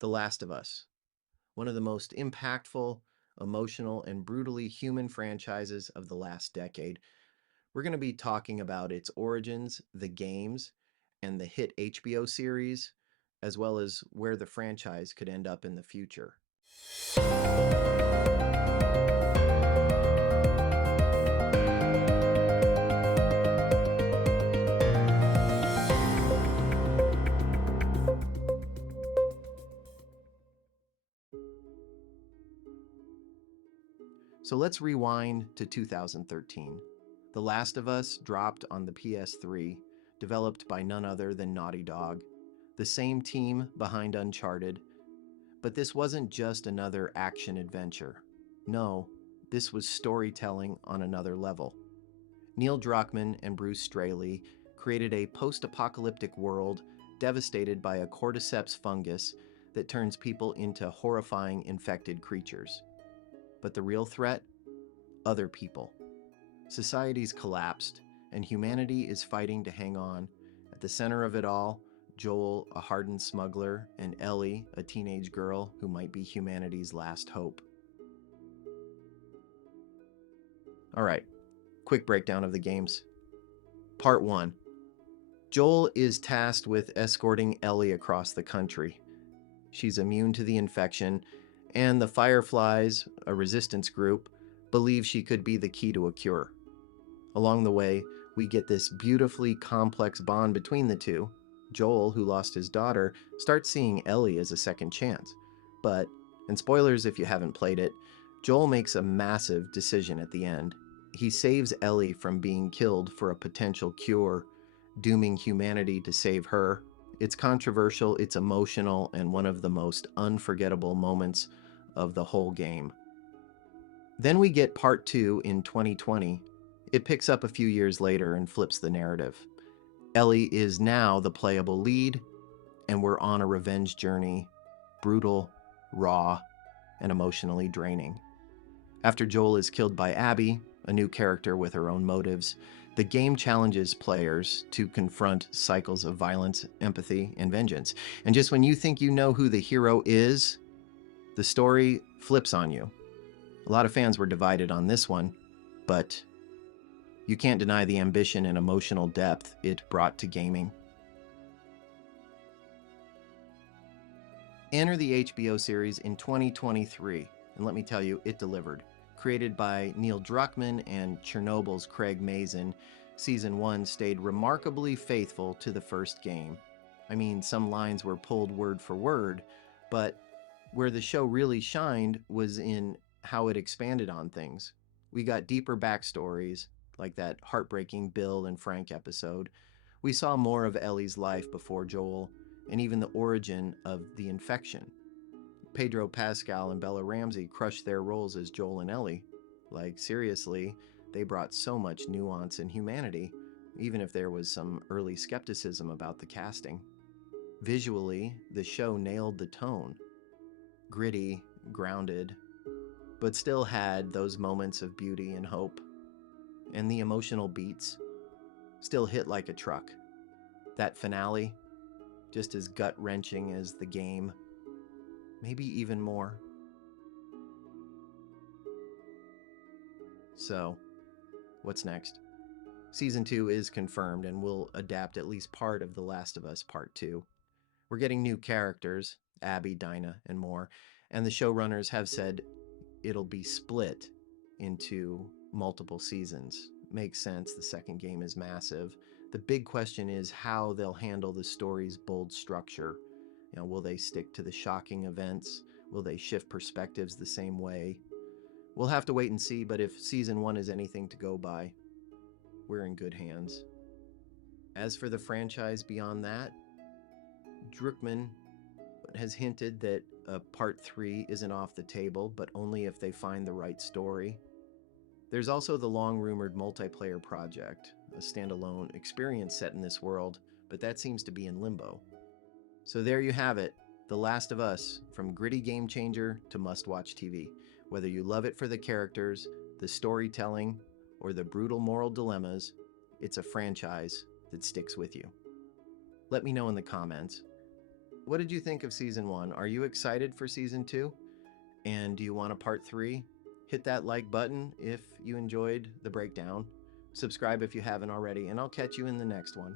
The Last of Us, one of the most impactful, emotional, and brutally human franchises of the last decade. We're going to be talking about its origins, the games, and the hit HBO series, as well as where the franchise could end up in the future. So let's rewind to 2013. The Last of Us dropped on the PS3, developed by none other than Naughty Dog, the same team behind Uncharted. But this wasn't just another action adventure. No, this was storytelling on another level. Neil Druckmann and Bruce Straley created a post-apocalyptic world devastated by a cordyceps fungus that turns people into horrifying infected creatures. But the real threat? Other people. Society's collapsed, and humanity is fighting to hang on. At the center of it all, Joel, a hardened smuggler, and Ellie, a teenage girl who might be humanity's last hope. All right, quick breakdown of the games. Part 1. Joel is tasked with escorting Ellie across the country. She's immune to the infection, and the Fireflies, a resistance group, believe she could be the key to a cure. Along the way, we get this beautifully complex bond between the two. Joel, who lost his daughter, starts seeing Ellie as a second chance. But, and spoilers if you haven't played it, Joel makes a massive decision at the end. He saves Ellie from being killed for a potential cure, dooming humanity to save her. It's controversial, it's emotional, and one of the most unforgettable moments of the whole game. Then we get part 2 in 2020. It picks up a few years later and flips the narrative. Ellie is now the playable lead, and we're on a revenge journey, brutal, raw, and emotionally draining. After Joel is killed by Abby, a new character with her own motives, the game challenges players to confront cycles of violence, empathy, and vengeance. And just when you think you know who the hero is, the story flips on you. A lot of fans were divided on this one, but you can't deny the ambition and emotional depth it brought to gaming. Enter the HBO series in 2023, and let me tell you, it delivered. Created by Neil Druckmann and Chernobyl's Craig Mazin, Season 1 stayed remarkably faithful to the first game. I mean, some lines were pulled word for word, but where the show really shined was in how it expanded on things. We got deeper backstories, like that heartbreaking Bill and Frank episode. We saw more of Ellie's life before Joel, and even the origin of the infection. Pedro Pascal and Bella Ramsey crushed their roles as Joel and Ellie. Like, seriously, they brought so much nuance and humanity, even if there was some early skepticism about the casting. Visually, the show nailed the tone. Gritty, grounded, but still had those moments of beauty and hope. And the emotional beats still hit like a truck. That finale, just as gut-wrenching as the game, maybe even more. So, what's next? Season 2 is confirmed and will adapt at least part of The Last of Us Part 2. We're getting new characters, Abby, Dinah, and more, and the showrunners have said it'll be split into multiple seasons. Makes sense, the second game is massive. The big question is how they'll handle the story's bold structure. Will they stick to the shocking events? Will they shift perspectives the same way? We'll have to wait and see, but if Season 1 is anything to go by, we're in good hands. As for the franchise beyond that, Druckmann has hinted that Part 3 isn't off the table, but only if they find the right story. There's also the long-rumored multiplayer project, a standalone experience set in this world, but that seems to be in limbo. So there you have it, The Last of Us, from gritty game changer to must-watch TV. Whether you love it for the characters, the storytelling, or the brutal moral dilemmas, it's a franchise that sticks with you. Let me know in the comments. what did you think of season 1? Are you excited for season 2? And do you want a part 3? Hit that like button if you enjoyed the breakdown. Subscribe if you haven't already, and I'll catch you in the next one.